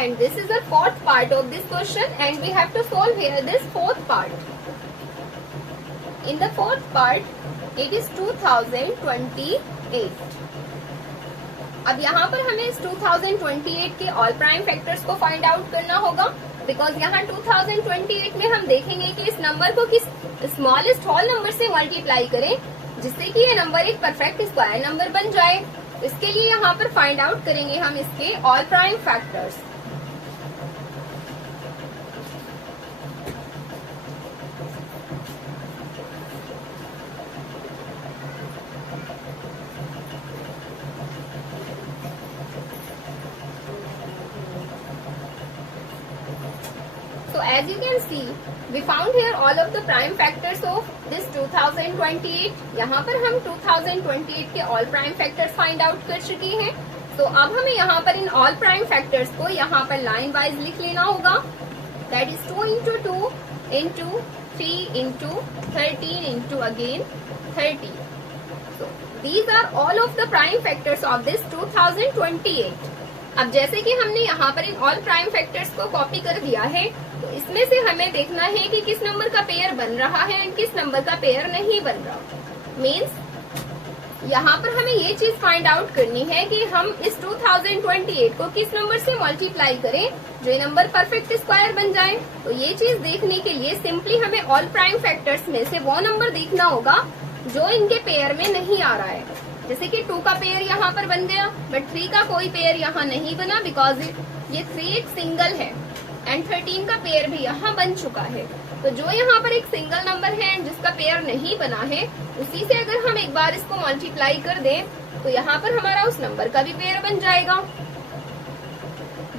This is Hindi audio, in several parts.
and this is the fourth part of this question, and we have to solve here this fourth part. In the fourth part, it is 2028. अब यहाँ पर हमें इस 2028 के ऑल प्राइम फैक्टर्स को फाइंड आउट करना होगा, बिकॉज यहाँ 2028 में हम देखेंगे कि इस नंबर को किस स्मॉलेस्ट होल नंबर से मल्टीप्लाई करें जिससे कि ये नंबर एक परफेक्ट स्क्वायर नंबर बन जाए. इसके लिए यहाँ पर फाइंड आउट करेंगे हम इसके all prime factors. So as you can see, we found here all of the prime factors of this 2028. यहाँ पर हम 2028 के all prime factors find out कर चुके हैं. तो अब हमें यहाँ पर इन all prime factors को यहाँ पर line wise लिख लेना होगा. That is 2 into 2 into 3 into 13 into again 30. So these are all of the prime factors of this 2028. अब जैसे कि हमने यहाँ पर इन ऑल प्राइम फैक्टर्स को कॉपी कर दिया है, तो इसमें से हमें देखना है कि किस नंबर का पेयर बन रहा है एंड किस नंबर का पेयर नहीं बन रहा. मीन्स यहाँ पर हमें ये चीज फाइंड आउट करनी है कि हम इस 2028 को किस नंबर से मल्टीप्लाई करें जो नंबर परफेक्ट स्क्वायर बन जाए. तो ये चीज देखने के लिए सिंपली हमें ऑल प्राइम फैक्टर्स में से वो नंबर देखना होगा जो इनके पेयर में नहीं आ रहा है. जैसे कि 2 का पेयर यहाँ पर बन गया, बट 3 का कोई पेयर यहाँ नहीं बना बिकॉज ये 3 एक सिंगल है, एंड 13 का पेयर भी यहाँ बन चुका है. तो जो यहाँ पर एक सिंगल नंबर है एंड जिसका पेयर नहीं बना है, उसी से अगर हम एक बार इसको मल्टीप्लाई कर दें तो यहाँ पर हमारा उस नंबर का भी पेयर बन जाएगा.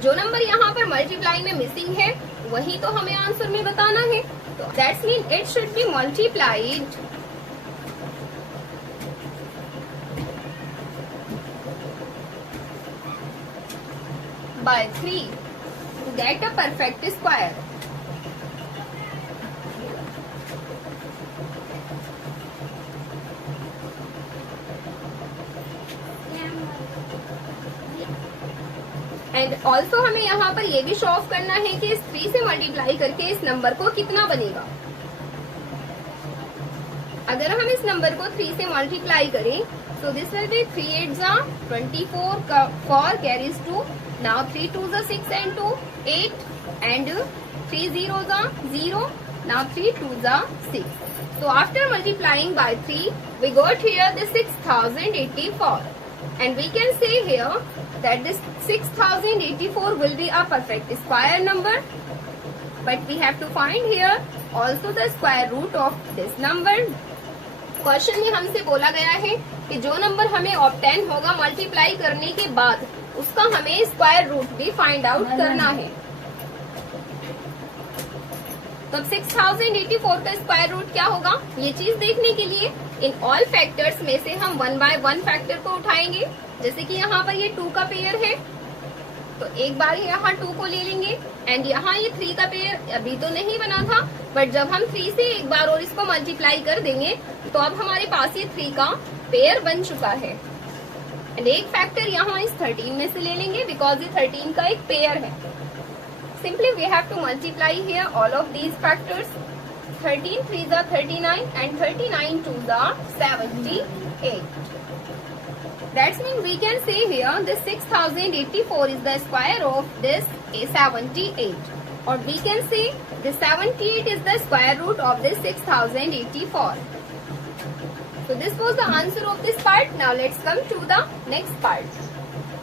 जो नंबर यहाँ पर मल्टीप्लाई में मिसिंग है वही तो हमें आंसर में बताना है. तो that's mean it should be multiplied by 3 to get a perfect square. And also हमें यहाँ पर ये भी शो ऑफ करना है कि इस 3 से मल्टीप्लाई करके इस नंबर को कितना बनेगा. अगर हम इस नंबर को 3 से मल्टीप्लाई करें so this will be 3 8s are 24 4 carries 2. Now 3 2s are 6 and 2 8 and 3 zeros are 0. Now 3 2s are 6. So after multiplying by 3 we got here the 6084, and we can say here that this 6084 will be a perfect square number, but we have to find here also the square root of this number. Question में हमसे बोला गया है कि जो नंबर हमें ऑब्टेन होगा मल्टीप्लाई करने के बाद उसका हमें स्क्वायर रूट भी फाइंड आउट करना है. तो अब 6084 का स्क्वायर रूट क्या होगा ये चीज देखने के लिए इन ऑल फैक्टर्स में से हम 1 by 1 फैक्टर को उठाएंगे. जैसे कि यहाँ पर ये 2 का पेयर है तो एक बार यहाँ 2 को ले लेंगे, एंड यहाँ ये 3 का पेयर अभी तो नहीं बना था, बट जब हम 3 से एक बार और इसको मल्टीप्लाई कर देंगे तो अब हमारे पास ये 3 का पेयर बन चुका है. एंड एक फैक्टर यहाँ इस 13 में से ले लेंगे बिकॉज ये 13 का एक पेयर है. Simply we have to multiply here all of these factors. 13 3s are 39 and 39 2s are 78. That means we can say here this 6084 is the square of this 78, or we can say this 78 is the square root of this 6084. So this was the answer of this part. Now let's come to the next part.